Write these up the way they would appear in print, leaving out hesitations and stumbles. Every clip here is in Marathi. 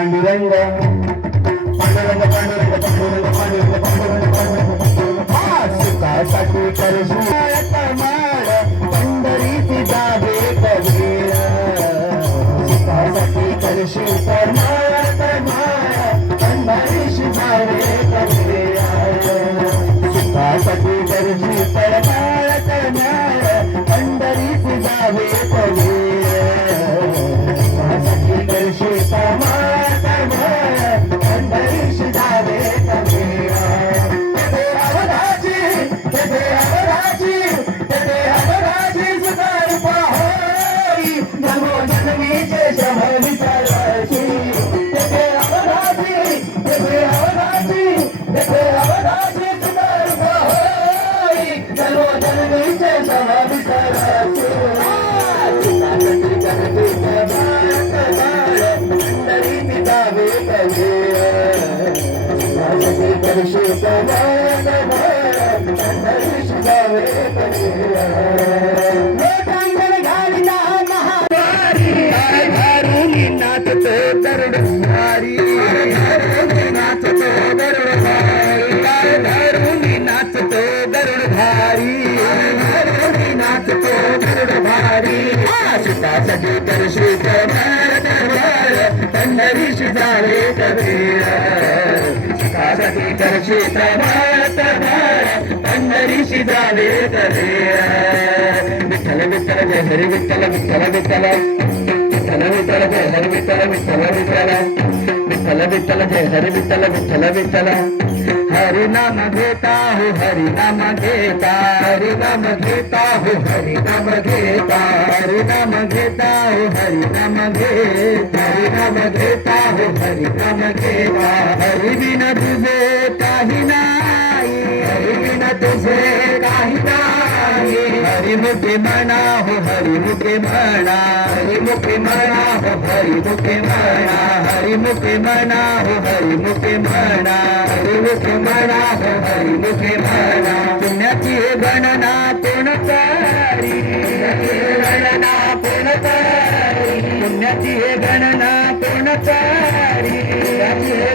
पांडुरंग पांडुरंग पांडुरंग पांडुरंग पांडुरंग पांडुरंग पांडुरंग सुखासाठी करशुयात माळ पंढरीची जावे कबीर सुखासाठी करशुयात माळ पंढरीची जावे कबीर सुखासाठी करशुयात माळ पंढरीची जावे कबीर सुखासाठी करशुयात माळ पंढरीची जावे कबीर सुखासाठी करशुयात पंढरीची जावे कबीर सुखासाठी करशुयात पंढरीची जावे कबीर विठ्ठल विठ्ठल जय हरी विठ्ठल विठ्ठल विठ्ठल विठ्ठल विठ्ठल जय हरी विठ्ठल विठ्ठल विठ्ठल विठ्ठल विठ्ठल जय हरी विठ्ठल विठ्ठल विठ्ठल हरि नाम घेता हो हरि नाम घेता हरि नाम घेता हो हरि नाम घेता हरि नाम घेता हो हरि नाम घेता हरि नाम घेता हो हरि नाम घेता हरि बिना तुझे काही नाही हरि बिना तुझे काही नाही हरि मुखे म्हणा हो हरि मुखे म्हणा हरि मुखे म्हणा हो हरि मुखे म्हणा हरि मुखे म्हणा हो हरि मुखे म्हणा हरि मुखे म्हणा हो हरि मुखे म्हणा पुण्याची गणना कोण करी गणना कोण करी पुण्याची गणना कोण करी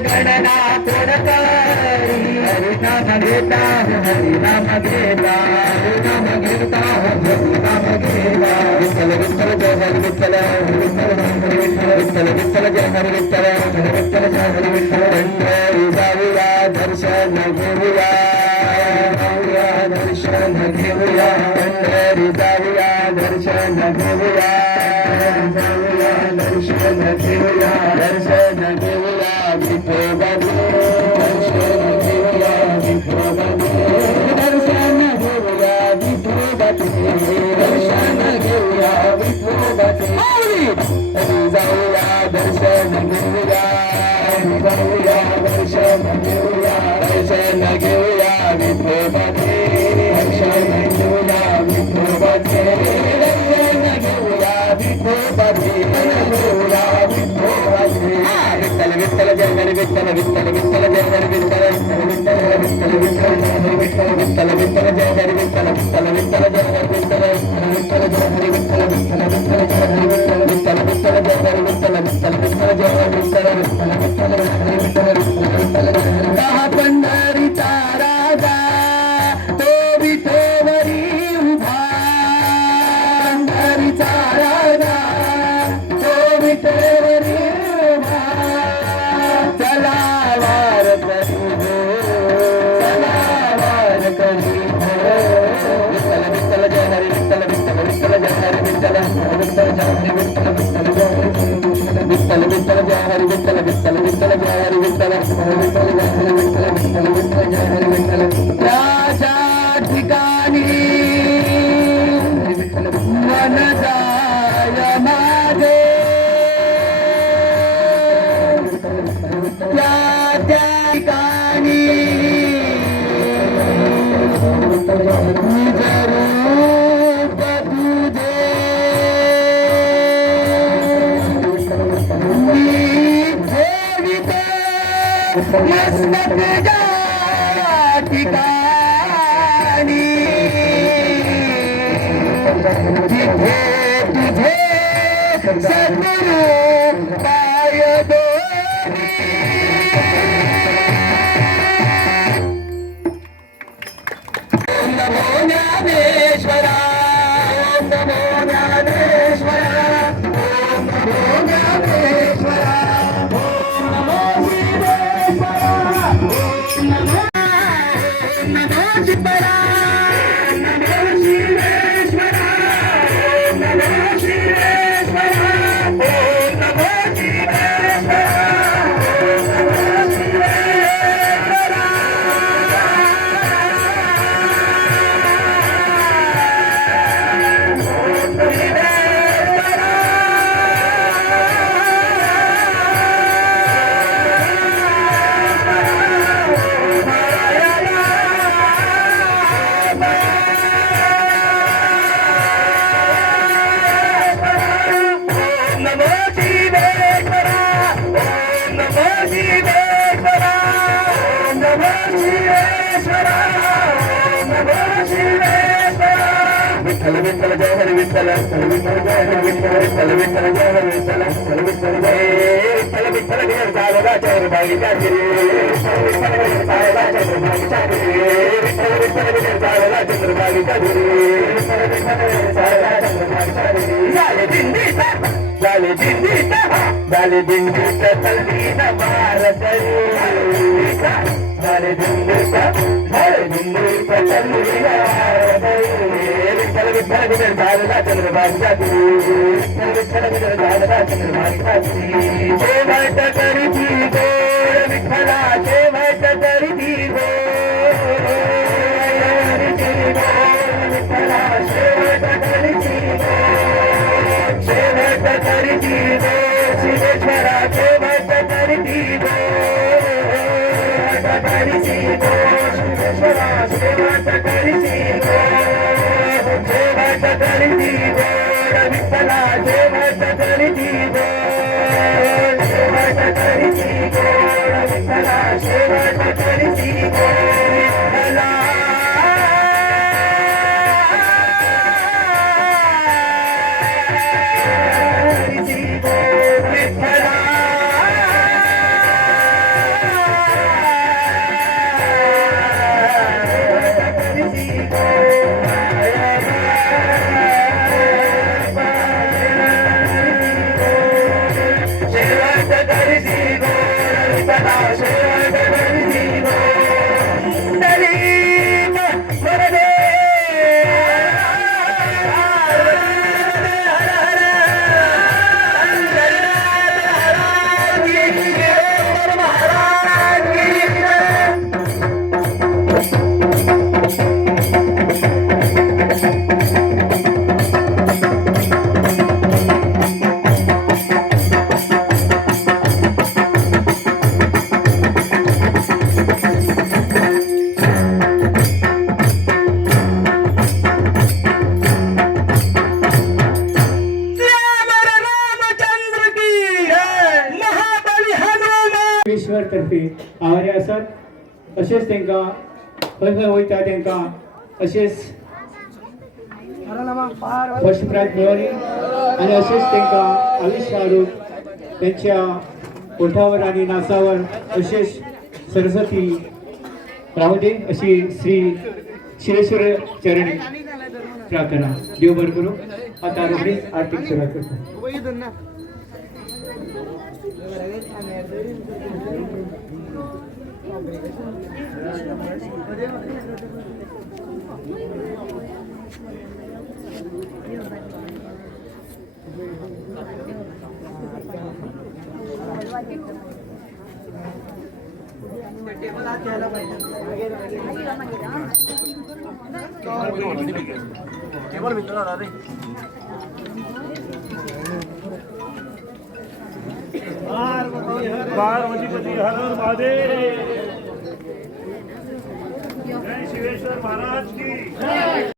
गणना कोण करी हरि नाम घेता हो हरि नाम घेता हरि नाम घेता हो हरि नाम घेता विठ्ठल विठ्ठल जय हरी विठ्ठल विठ्ठल विठ्ठल जय हरी विठ्ठल विठ्ठल जय हरी विठ्ठल पंढरी जाऊया दर्शन घेऊया दर्शन घेऊया पंढरी जाऊया दर्शन घेऊया जाऊया दर्शन घेऊया दर्शन घेऊया विठोबाचे दर्शन घेऊया विठोबाचे दर्शन घेऊया विठोबाचे दर्शन घेऊया विठोबाचे जाऊया दर्शन घेऊया जाऊया दर्शन घेऊया दर्शन घेऊया विठोबाचे दर्शन घेऊया विठोबाचे दर्शन घेऊया विठोबाचे घेऊया विठोबाचे विठ्ठल विठ्ठल जय हरी विठ्ठल विठ्ठल विठ्ठल जय हरी विठ्ठल विठ्ठल विठ्ठल विठ्ठल विठ्ठल जय हरी विठ्ठल विठ्ठल विठ्ठल जय हरी विठ्ठल विठ्ठल जय हरी विठ्ठल विठ्ठल विठ्ठल जय हरी विठ्ठल विठ्ठल विठ्ठल जय हरी विठ्ठल विठ्ठल विठ्ठल जय हरी विठ्ठल विठ्ठल विठ्ठल जय हरी विठ्ठल विठ्ठल विठ्ठल दहा पंढरीचा राजा तो विठोबरी उभा पंढरीचा राजा तो विठोबरी उभा चला वार करी हो चला वार करी हो विठ्ठल विठ्ठल जय हरी विठ्ठल विठ्ठल विठ्ठल जय हरी विठ्ठल विठ्ठल जय हरी विठ्ठल विठ्ठल जय हरी विठ्ठल विठ्ठल जय हरी विठ्ठल विठ्ठल विठ्ठल जय हरी विठ्ठल विठ्ठल जय हरी विठ्ठल विठ्ठल विठ्ठल जय हरी विठ्ठल त्याच्या ठिकाणी मन जाय माझे त्या ठिकाणी निज रूप तुझे मस्तक जा ठिकाणी जिथे तुझे सद्गुरु पाय दो शिवेश्वरा ओम नमो शिवेश्वरा ओम नमो शिवेश्वरा विठ्ठल विठ्ठल जय हरी विठ्ठल विठ्ठल जय हरी विठ्ठल विठ्ठल विठ्ठल जय हरी विठ्ठल विठ्ठल जय विठ्ठल विठ्ठल जय सावला चौर बाई चाकरी विठ्ठल विठ्ठल सावला चौर बाई चाकरी विठ्ठल विठ्ठल जय सावला चौर बाई चाकरी विठ्ठल विठ्ठल सावला चौर बाई चाकरी झाले दिंडी तल्ली न मार करू झाले दिंडी तल्ली न मार करू विठ्ठल विठ्ठल विठ्ठल झाला चंद्रबाई चाकरी विठ्ठल विठ्ठल विठ्ठल झाला चंद्रबाई चाकरी शेवट करी ती गोड विठ्ठला शेवट करी ती गोड विठ्ठला शेवट करी ती गोड शेवट करी ती गोड शिवेश्वरा शेवट करी ती गोड करी ती गोड शिवेश्वरा शेवट करी ती गोड शेवट करी ती गोड विठ्ठला शेवट करी ती गोड शेवट करी ती गोड विठ्ठला शेवट करी ती गोड विठ्ठला करी ती गोड विठ्ठला करी ती शेवट करी ती गोड विठ्ठला शेवट करी ती गोड दलित वरदे ईश्वर तर्फे आवारे आसात अशेंच तांकां खंय खंय वयता तांकां अशेंच फर्स्ट प्रायज मेळ्ळी आनी अशेंच तांकां आयुश्य आरोग्य त्यांच्या ओठावर आनी नासावर अशेंच सरस्वती राहू दे अशी श्री शिरेश्वर चरणी प्रार्थना देव बरें करूं आता रोखडीच आरतीक सुरवात करता पार्वतीपति हर महादेव जय शिवेश्वर महाराज की